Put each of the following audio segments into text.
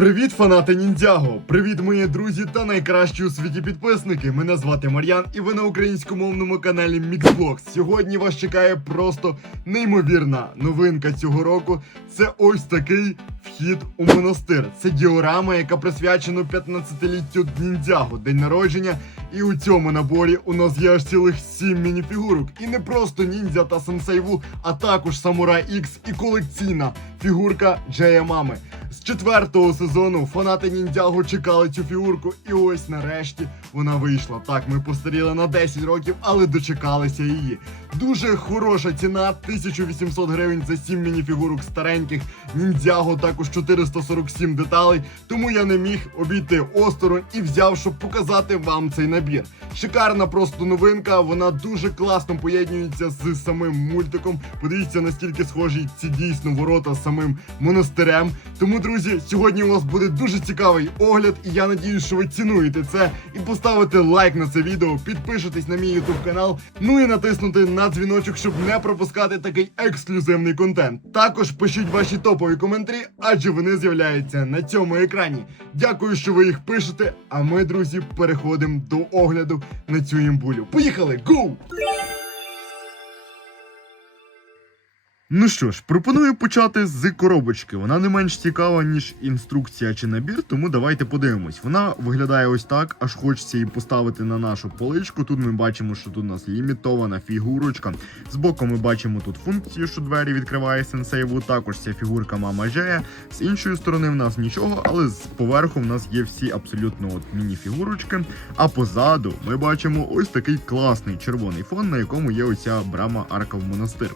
Привіт, фанати ніндзяго! Привіт, мої друзі та найкращі у світі підписники. Мене звати Мар'ян, і ви на українськомовному каналі Mixbox. Сьогодні вас чекає просто неймовірна новинка цього року. Це ось такий вхід у монастир. Це діорама, яка присвячена 15-літтю ніндзяго, день народження. І у цьому наборі у нас є аж цілих 7 мініфігурок. І не просто ніндзя та сенсейву, а також Самурай X і колекційна фігурка Джея Мами. З четвертого сезону фанати ніндзяго чекали цю фігурку, і ось нарешті вона вийшла. Так, ми постаріли на 10 років, але дочекалися її. Дуже хороша ціна 1800 гривень за 7 мініфігурок стареньких. Ніндзяго також 447 деталей. Тому я не міг обійти осторонь і взяв, щоб показати вам цей набір. Шикарна просто новинка. Вона дуже класно поєднується з самим мультиком. Подивіться, наскільки схожі ці дійсно ворота з самим монастирем. Тому, друзі, сьогодні у вас буде дуже цікавий огляд, і я надію, що ви цінуєте це і поставите лайк на це відео, підпишитесь на мій YouTube канал, ну і натиснути на дзвіночок, щоб не пропускати такий ексклюзивний контент. Також пишіть ваші топові коментарі, адже вони з'являються на цьому екрані. Дякую, що ви їх пишете. А ми, друзі, переходимо до огляду на цю імбулю. Поїхали! Гоу! Ну що ж, пропоную почати з коробочки. Вона не менш цікава, ніж інструкція чи набір, тому давайте подивимось. Вона виглядає ось так, аж хочеться її поставити на нашу поличку. Тут ми бачимо, що тут у нас лімітована фігурочка. Збоку ми бачимо тут функцію, що двері відкриває сенсейву. Також ця фігурка мама Джея. З іншої сторони в нас нічого, але з поверху в нас є всі абсолютно от міні-фігурочки. А позаду ми бачимо ось такий класний червоний фон, на якому є оця брама арка в монастир.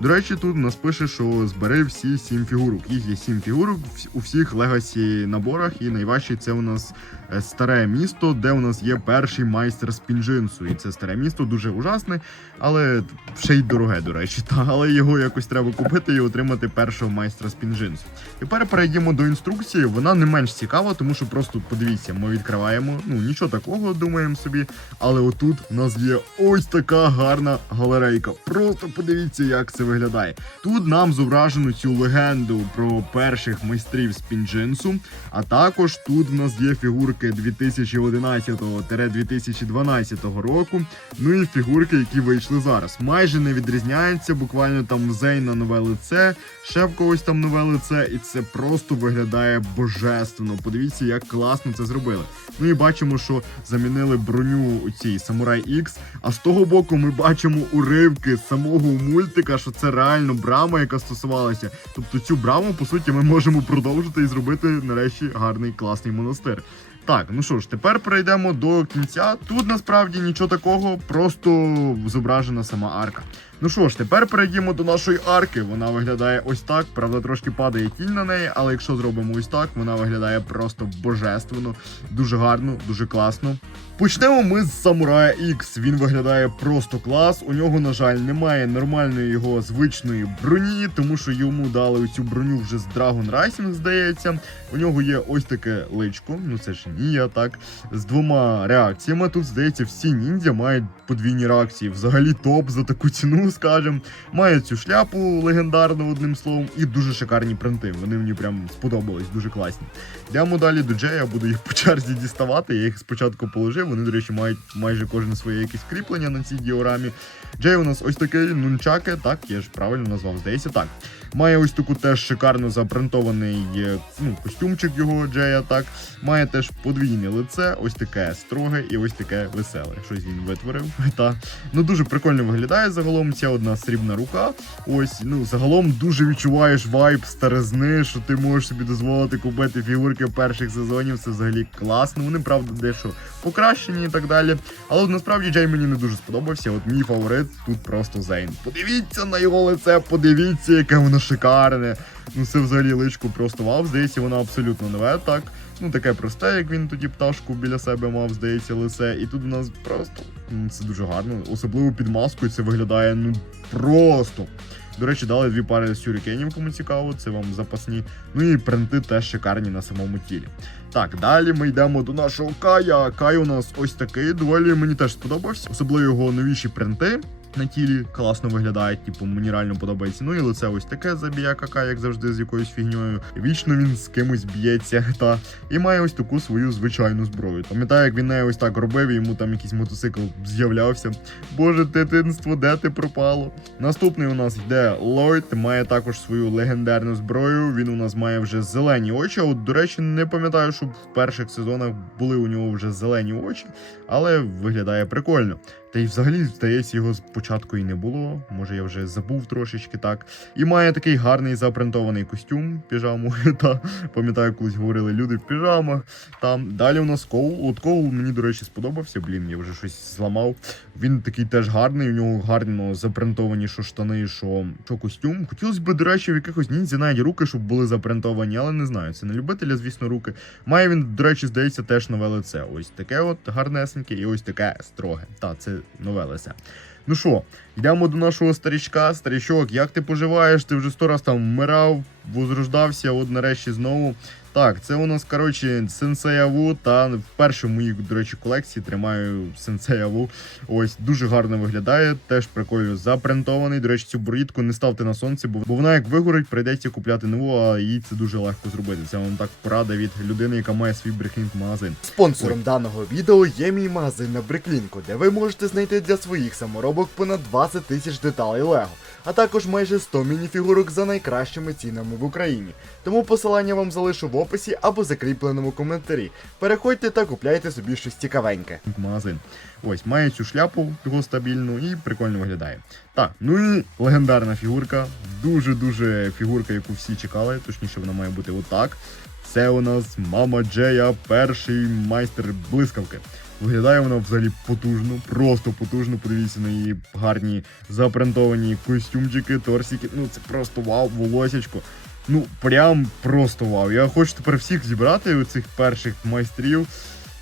До речі, тут нас пише, що збери всі сім фігурок. Їх є сім фігурок у всіх легасі наборах, і найважчий це у нас е, старе місто, де у нас є перший майстер спінжинсу. І це старе місто дуже ужасне, але ще й дороге, до речі. Та але його якось треба купити і отримати першого майстра спінжинсу. Тепер перейдемо до інструкції. Вона не менш цікава, тому що просто подивіться, ми відкриваємо. Ну нічого такого, думаємо собі. Але отут у нас є ось така гарна галерейка. Просто подивіться, як це виглядає. Тут нам зображено цю легенду про перших майстрів спінджинсу, а також тут в нас є фігурки 2011-2012 року. Ну і фігурки, які вийшли зараз. Майже не відрізняються, буквально там Зейна нове лице, ще в когось там нове лице, і це просто виглядає божественно. Подивіться, як класно це зробили. Ну і бачимо, що замінили броню у цій Samurai X, а з того боку ми бачимо уривки самого мультика, що це реально брама, яка стосувалася. Тобто цю браму, по суті, ми можемо продовжити і зробити нарешті гарний класний монастир. Так, ну що ж, тепер перейдемо до кінця. Тут насправді нічого такого, просто зображена сама арка. Ну що ж, тепер перейдемо до нашої арки. Вона виглядає ось так. Правда, трошки падає тінь на неї, але якщо зробимо ось так, вона виглядає просто божественно, дуже гарно, дуже класно. Почнемо ми з Самурая X. Він виглядає просто клас. У нього, на жаль, немає нормальної його звичної броні, тому що йому дали цю броню вже з Dragon Rising, здається. У нього є ось таке личко, ну це ж нія, так, з двома реакціями. Тут, здається, всі ніндзя мають подвійні реакції. Взагалі топ за таку ціну, скажем. Має цю шляпу легендарну, одним словом, і дуже шикарні принти. Вони мені прям сподобались, дуже класні. Йдемо далі до Джея, буду їх по черзі діставати. Я їх спочатку положив. Вони, до речі, мають майже кожне своє якесь кріплення на цій діорамі. Джей у нас ось такий нунчаки, так, я ж правильно назвав, здається, так. Має ось таку теж шикарно запринтований е, ну, костюмчик його Джея, так. Має теж подвійне лице, ось таке строге і ось таке веселе. Щось він витворив. Та. Ну дуже прикольно виглядає загалом ця одна срібна рука. Ось, ну загалом дуже відчуваєш вайб старизни, що ти можеш собі дозволити купити фігурки перших сезонів. Це взагалі класно. Вони правда дещо покращені і так далі. Але насправді Джей мені не дуже сподобався. От мій фаворит тут просто Зейн. Подивіться на його лице, подивіться, яке воно шикарне. Ну це взагалі личко просто вау. Здається, воно абсолютно нове, так. Ну таке просте, як він тоді пташку біля себе мав, здається, лице. І тут у нас просто ну, це дуже гарно. Особливо під маскою це виглядає ну просто. До речі, дали дві пари сюрікенів, кому цікаво, це вам запасні. Ну і принти теж шикарні на самому тілі. Так, далі ми йдемо до нашого Кая. Кай у нас ось такий. Доволі мені теж сподобався. Особливо його новіші принти. На тілі класно виглядає, типу, мені реально подобається. Ну і лице ось таке забія кака, як завжди, з якоюсь фігньою. Вічно він з кимось б'ється, та і має ось таку свою звичайну зброю. Пам'ятаю, як він нею ось так робив, і йому там якийсь мотоцикл з'являвся. Боже, дитинство, де ти пропало? Наступний у нас йде Ллойд, має також свою легендарну зброю. Він у нас має вже зелені очі. От, до речі, не пам'ятаю, щоб в перших сезонах були у нього вже зелені очі, але виглядає прикольно. Та й взагалі, здається, його спочатку і не було. Може, я вже забув трошечки так. І має такий гарний запринтований костюм, піжаму. Та пам'ятаю, колись говорили люди в піжамах. Там далі у нас Коул. От Коул мені, до речі, сподобався. Блін, я вже щось зламав. Він такий теж гарний. У нього гарно запринтовані що штани, що, що костюм. Хотілося б, до речі, в якихось ніндзя навіть руки, щоб були запринтовані, але не знаю. Це не любителя, звісно, руки. Має він, до речі, здається, теж нове лице. Ось таке от гарнесеньке, і ось таке строге. Та, це нове лице. Ну що, йдемо до нашого старічка. Старічок, як ти поживаєш? Ти вже сто раз там вмирав, возрождався, от нарешті знову. Так, це у нас, коротше, Сенсея Ву, та вперше в моїй, до речі, колекції тримаю Сенсея Ву. Ось дуже гарно виглядає, теж прикольно запринтований. До речі, цю борідку не ставте на сонці, бо вона як вигорить, прийдеться купляти нову, а їй це дуже легко зробити. Це вам так порада від людини, яка має свій брехінг магазин. Спонсором даного відео є мій магазин на Бриклінку, де ви можете знайти для своїх саморобок понад 20 тисяч деталей Лего, а також майже 100 мініфігурок за найкращими цінами в Україні. Тому посилання вам залишу в описі або закріпленому коментарі. Переходьте та купляйте собі щось цікавеньке. магазин. Ось, має цю шляпу його стабільну і прикольно виглядає. Так, ну і легендарна фігурка. Дуже-дуже фігурка, яку всі чекали. Точніше, вона має бути отак. Це у нас мама Джея, перший майстер блискавки. Виглядає вона взагалі потужно, просто потужно. Подивіться на її гарні запринтовані костюмчики, торсики. Ну це просто вау, волосячко. Ну, прям просто вау. Я хочу тепер всіх зібрати у цих перших майстрів.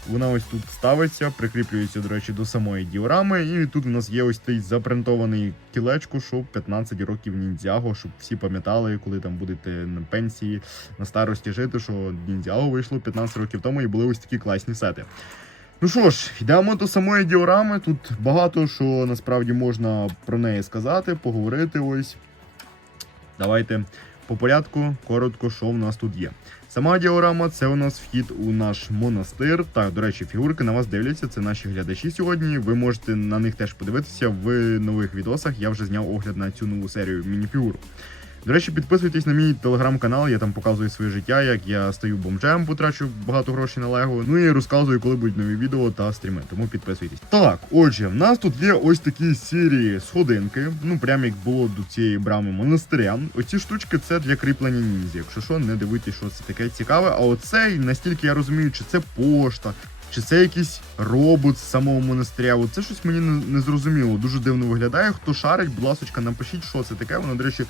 Вона ось тут ставиться, прикріплюється, до речі, до самої діорами. І тут у нас є ось цей запринтований кілечко, що 15 років ніндзяго, щоб всі пам'ятали, коли там будете на пенсії, на старості жити, що ніндзяго вийшло 15 років тому і були ось такі класні сети. Ну що ж, йдемо до самої діорами. Тут багато що насправді можна про неї сказати, поговорити ось. Давайте по порядку, коротко, що в нас тут є. Сама діорама це у нас вхід у наш монастир. Так, до речі, фігурки на вас дивляться. Це наші глядачі сьогодні. Ви можете на них теж подивитися в нових відосах. Я вже зняв огляд на цю нову серію мініфігур. До речі, підписуйтесь на мій телеграм-канал, я там показую своє життя, як я стаю бомжем, потрачу багато грошей на лего. Ну і розказую, коли будуть нові відео та стріми. Тому підписуйтесь. Так, отже, в нас тут є ось такі сірі сходинки. Ну прям як було до цієї брами монастиря. Оці штучки це для кріплення ніндзя. Якщо що, не дивуйтесь, що це таке цікаве. А оцей, настільки я розумію, чи це пошта. Чи це якийсь робот з самого монастиря? Це щось мені не зрозуміло. Дуже дивно виглядає. Хто шарить, будь ласка, напишіть, що це таке. Воно, до речі,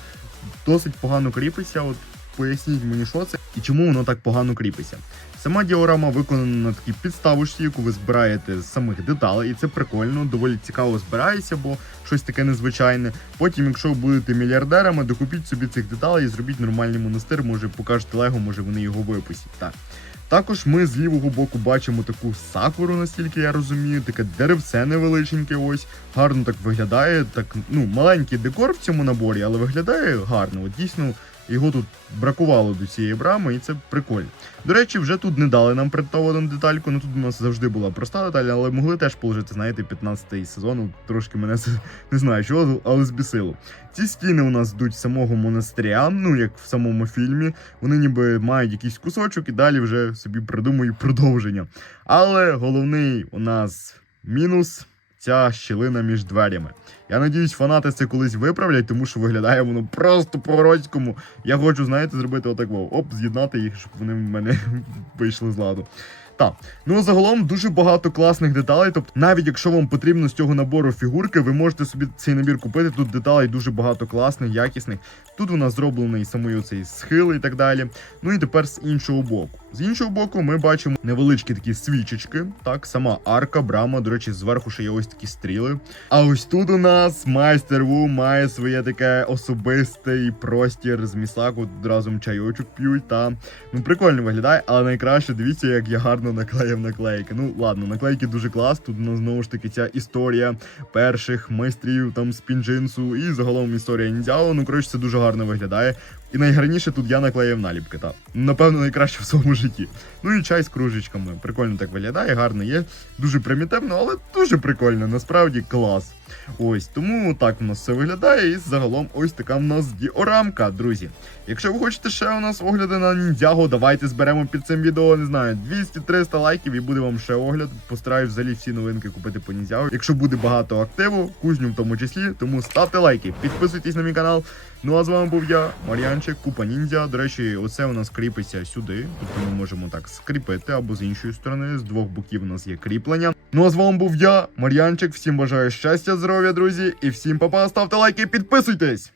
досить погано кріпиться. От поясніть мені, що це і чому воно так погано кріпиться. Сама діорама виконана на такій підставочці, яку ви збираєте з самих деталей, і це прикольно, доволі цікаво збирається, бо щось таке незвичайне. Потім, якщо будете мільярдерами, докупіть собі цих деталей і зробіть нормальний монастир. Може покажете лего, може вони його випустять. Так. Також ми з лівого боку бачимо таку сакуру, наскільки я розумію, таке деревце невеличеньке, ось гарно так виглядає. Так, ну, маленький декор в цьому наборі, але виглядає гарно. От дійсно його тут бракувало до цієї брами, і це прикольно. До речі, вже тут не дали нам принтовану детальку. Ну тут у нас завжди була проста деталь, але могли теж положити, знаєте, 15-й сезон. Трошки мене це не знаю, чого, але збісило. Ці стіни у нас йдуть самого монастиря, ну як в самому фільмі. Вони ніби мають якийсь кусочок і далі вже собі придумують продовження. Але головний у нас мінус. Ця щілина між дверями. Я надіюсь, фанати це колись виправлять, тому що виглядає воно просто по-городському. Я хочу, знаєте, зробити отак, оп, з'єднати їх, щоб вони в мене вийшли з ладу. Так, ну загалом дуже багато класних деталей. Тобто, навіть якщо вам потрібно з цього набору фігурки, ви можете собі цей набір купити. Тут деталей дуже багато класних, якісних. Тут у нас зроблений самий оцей схил і так далі. Ну і тепер з іншого боку. З іншого боку, ми бачимо невеличкі такі свічечки. Так, сама арка, брама. До речі, зверху ще є ось такі стріли. А ось тут у нас. нас майстер Ву має своє таке особистий простір з місаку, тут разом чайочок п'ють та ну прикольно виглядає, але найкраще дивіться, як я гарно наклеїв наклейки. Ну ладно, наклейки дуже клас. Тут ну, знову ж таки ця історія перших майстрів там з пінджинсу і загалом історія ніндзяо. Ну коротше, це дуже гарно виглядає. І найгарніше тут я наклеїв наліпки. Та напевно найкраще в своєму житті. Ну і чай з кружечками. Прикольно так виглядає, гарно є. Дуже примітивно, але дуже прикольно. Насправді клас. Ось тому так в нас все виглядає. І загалом ось така в нас діорамка, друзі. Якщо ви хочете ще у нас огляди на ніндзяго, давайте зберемо під цим відео, не знаю, 200-300 лайків і буде вам ще огляд. Постараюсь взагалі всі новинки купити по ніндзяго. Якщо буде багато активу, кузню в тому числі, тому ставте лайки, підписуйтесь на мій канал. Ну а з вами був я, Мар'янчик, Купа Ніндзя. До речі, оце у нас кріпиться сюди. Тобто ми можемо так скріпити або з іншої сторони. З двох боків у нас є кріплення. Ну а з вами був я, Мар'янчик. Всім бажаю щастя, здоров'я, друзі, і всім па-па, ставте лайки, підписуйтесь!